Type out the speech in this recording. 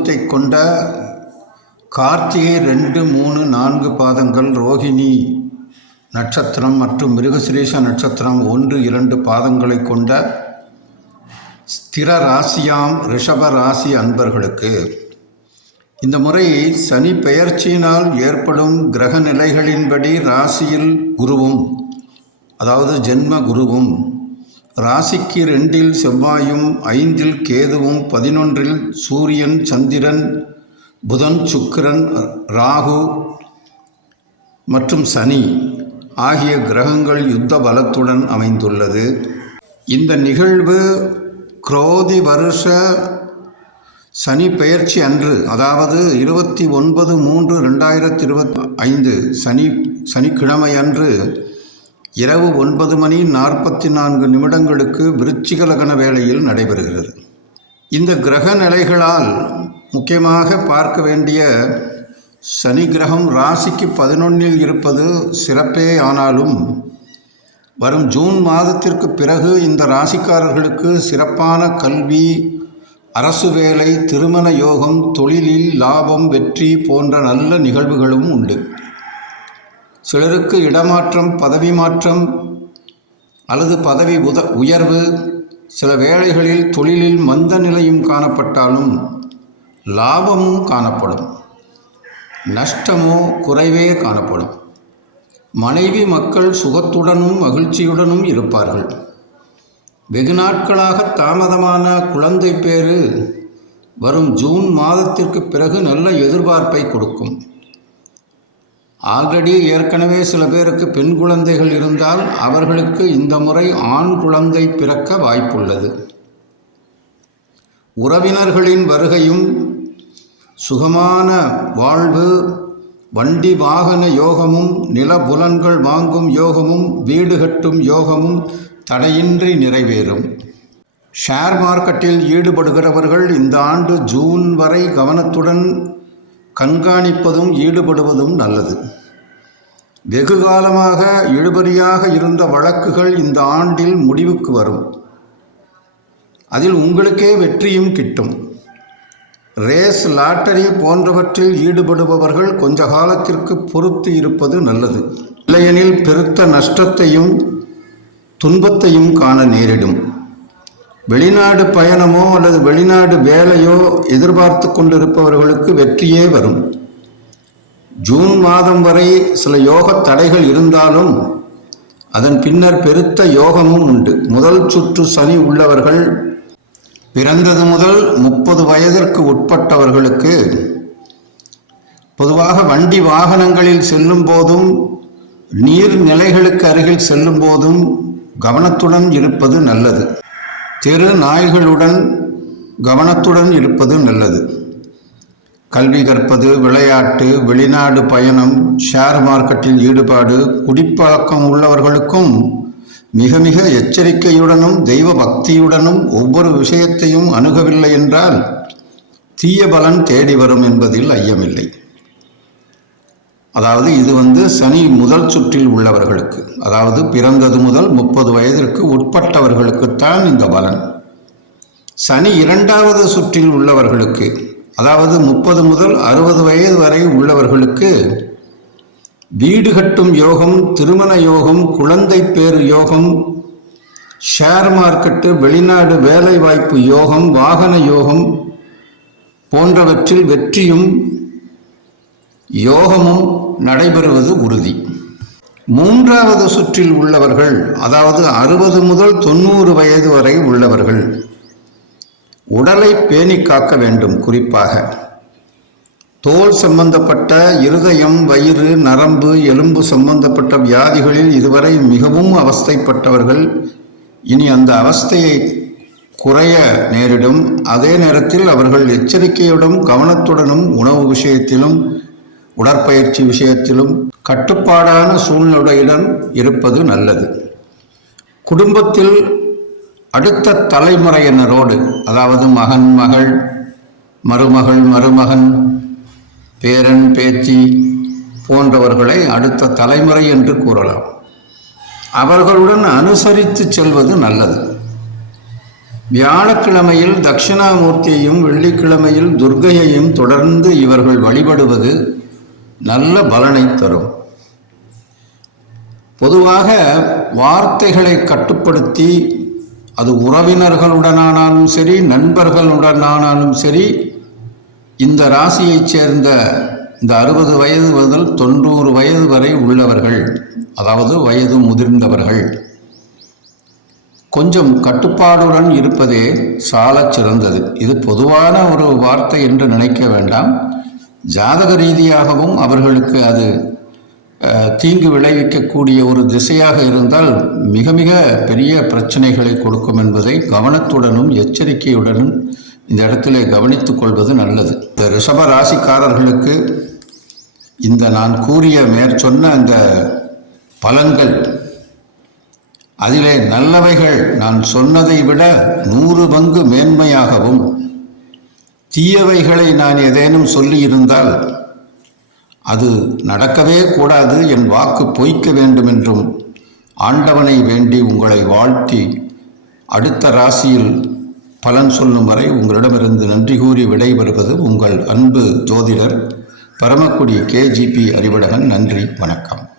உருவத்தை கொண்ட கார்த்திகை ரெண்டு மூணு நான்கு பாதங்கள் ரோகிணி நட்சத்திரம் மற்றும் மிருகசிரேஷ நட்சத்திரம் ஒன்று இரண்டு பாதங்களை கொண்ட ஸ்திர ராசியாம் ரிஷப ராசி அன்பர்களுக்கு. இந்த முறை சனி பெயர்ச்சியினால் ஏற்படும் கிரக நிலைகளின்படி ராசியில் குருவும் அதாவது ஜென்ம குருவும் ராசிக்கு ரெண்டில் செவ்வாயும் ஐந்தில் கேதுவும் பதினொன்றில் சூரியன் சந்திரன் புதன் சுக்கிரன் ராகு மற்றும் சனி ஆகிய கிரகங்கள் யுத்த பலத்துடன் அமைந்துள்ளது. இந்த நிகழ்வு குரோதி வருஷ சனி பெயர்ச்சி அன்று அதாவது இருபத்தி ஒன்பது மூன்று ரெண்டாயிரத்தி இருபத்தி ஐந்து சனி சனிக்கிழமை அன்று இரவு ஒன்பது மணி நாற்பத்தி நான்கு நிமிடங்களுக்கு விருச்சிக லக்ன வேளையில் நடைபெறுகிறது. இந்த கிரக நிலைகளால் முக்கியமாக பார்க்க வேண்டிய சனி கிரகம் ராசிக்கு பதினொன்றில் இருப்பது சிறப்பே ஆனாலும் வரும் ஜூன் மாதத்திற்கு பிறகு இந்த ராசிக்காரர்களுக்கு சிறப்பான கல்வி அரசு வேலை திருமண யோகம் தொழிலில் லாபம் வெற்றி போன்ற நல்ல நிகழ்வுகளும் உண்டு. சிலருக்கு இடமாற்றம் பதவி மாற்றம் அல்லது பதவி உத உயர்வு சில வேளைகளில் தொழிலில் மந்த நிலையும் காணப்பட்டாலும் லாபமும் காணப்படும். நஷ்டமோ குறைவே காணப்படும். மனைவி மக்கள் சுகத்துடனும் மகிழ்ச்சியுடனும் இருப்பார்கள். வெகு நாட்களாக தாமதமான குழந்தை பேறு வரும் ஜூன் மாதத்திற்கு பிறகு நல்ல எதிர்பார்ப்பை கொடுக்கும். ஆல்ரெடி ஏற்கனவே சில பேருக்கு பெண் குழந்தைகள் இருந்தால் அவர்களுக்கு இந்த முறை ஆண் குழந்தை பிறக்க வாய்ப்புள்ளது. உறவினர்களின் வருகையும் சுகமான வாழ்வு வண்டி வாகன யோகமும் நிலபுலன்கள் வாங்கும் யோகமும் வீடு கட்டும் யோகமும் தடையின்றி நிறைவேறும். ஷேர் மார்க்கெட்டில் ஈடுபடுகிறவர்கள் இந்த ஆண்டு ஜூன் வரை கவனத்துடன் கண்காணிப்பதும் ஈடுபடுவதும் நல்லது. வெகு காலமாக இழுபறியாக இருந்த வழக்குகள் இந்த ஆண்டில் முடிவுக்கு வரும். அதில் உங்களுக்கே வெற்றியும் கிட்டும். ரேஸ் லாட்டரி போன்றவற்றில் ஈடுபடுபவர்கள் கொஞ்ச காலத்திற்கு பொறுத்து இருப்பது நல்லது. இல்லையெனில் பெருத்த நஷ்டத்தையும் துன்பத்தையும் காண நேரிடும். வெளிநாடு பயணமோ அல்லது வெளிநாடு வேலையோ எதிர்பார்த்து கொண்டிருப்பவர்களுக்கு வெற்றியே வரும். ஜூன் மாதம் வரை சில யோக தடைகள் இருந்தாலும் அதன் பின்னர் பெருத்த யோகமும் உண்டு. முதல் சுற்று சனி உள்ளவர்கள் பிறந்தது முதல் முப்பது வயதிற்கு உட்பட்டவர்களுக்கு பொதுவாக வண்டி வாகனங்களில் செல்லும் போதும் நீர்நிலைகளுக்கு அருகில் செல்லும் போதும் கவனத்துடன் இருப்பது நல்லது. தெரு நாய்களுடன் கவனத்துடன் இருப்பது நல்லது. கல்வி கற்பது விளையாட்டு வெளிநாடு பயணம் ஷேர் மார்க்கெட்டில் ஈடுபாடு குடிப்பழக்கம் உள்ளவர்களுக்கும் மிக மிக எச்சரிக்கையுடனும் தெய்வ பக்தியுடனும் ஒவ்வொரு விஷயத்தையும் அணுகவில்லை என்றால் தீய பலன் தேடி வரும் என்பதில் ஐயமில்லை. அதாவது இது வந்து சனி முதல் சுற்றில் உள்ளவர்களுக்கு அதாவது பிறந்தது முதல் முப்பது வயதிற்கு உட்பட்டவர்களுக்குத்தான் இந்த பலன். சனி இரண்டாவது சுற்றில் உள்ளவர்களுக்கு அதாவது முப்பது முதல் அறுபது வயது வரை உள்ளவர்களுக்கு வீடு கட்டும் யோகம் திருமண யோகம் குழந்தை பேர் யோகம் ஷேர் மார்க்கெட்டு வெளிநாடு வேலைவாய்ப்பு யோகம் வாகன யோகம் போன்றவற்றில் வெற்றியும் யோகமும் நடைபெறுவது உறுதி. மூன்றாவது சுற்றில் உள்ளவர்கள் அதாவது அறுபது முதல் தொண்ணூறு வயது வரை உள்ளவர்கள் உடலை பேணி காக்க வேண்டும். குறிப்பாக தோல் சம்பந்தப்பட்ட இருதயம் வயிறு நரம்பு எலும்பு சம்பந்தப்பட்ட வியாதிகளில் இதுவரை மிகவும் அவஸ்தைப்பட்டவர்கள் இனி அந்த அவஸ்தையை குறைய நேரிடும். அதே நேரத்தில் அவர்கள் எச்சரிக்கையுடன் கவனத்துடனும் உணவு விஷயத்திலும் உடற்பயிற்சி விஷயத்திலும் கட்டுப்பாடான சூழ்நிலையுடன் இருப்பது நல்லது. குடும்பத்தில் அடுத்த தலைமுறையினரோடு அதாவது மகன் மகள் மருமகள் மருமகன் பேரன் பேத்தி போன்றவர்களை அடுத்த தலைமுறை என்று கூறலாம். அவர்களுடன் அனுசரித்து செல்வது நல்லது. வியாழக்கிழமையில் தட்சிணாமூர்த்தியையும் வெள்ளிக்கிழமையில் துர்க்கையையும் தொடர்ந்து இவர்கள் வழிபடுவது நல்ல பலனை தரும். பொதுவாக வார்த்தைகளை கட்டுப்படுத்தி அது உறவினர்களுடனானாலும் சரி நண்பர்களுடனானாலும் சரி இந்த ராசியைச் சேர்ந்த இந்த அறுபது வயது முதல் தொண்ணூறு வயது வரை உள்ளவர்கள் அதாவது வயது முதிர்ந்தவர்கள் கொஞ்சம் கட்டுப்பாடுடன் இருப்பதே சாலச் சிறந்தது. இது பொதுவான ஒரு வார்த்தை என்று நினைக்க வேண்டாம். ஜாதக ரீதியாகவும் அவர்களுக்கு அது தீங்கு விளைவிக்கக்கூடிய ஒரு திசையாக இருந்தால் மிக மிக பெரிய பிரச்சனைகளை கொடுக்கும் என்பதை கவனத்துடனும் எச்சரிக்கையுடனும் இந்த இடத்திலே கவனித்துக் கொள்வது நல்லது. இந்த ரிஷப ராசிக்காரர்களுக்கு இந்த நான் கூறிய மேற்சொன்ன அந்த பலன்கள் அதிலே நல்லவைகள் நான் சொன்னதை விட நூறு பங்கு மேன்மையாகவும் தீயவைகளை நான் ஏதேனும் சொல்லியிருந்தால் அது நடக்கவே கூடாது என் வாக்கு பொய்க்க வேண்டும் என்றும் ஆண்டவனை வேண்டி உங்களை வாழ்த்தி அடுத்த ராசியில் பலன் சொல்லும் வரை உங்களிடமிருந்து நன்றி கூறி விடைபெறுவது உங்கள் அன்பு ஜோதிடர் பரமக்குடி கேஜிபி அறிவழகன். நன்றி வணக்கம்.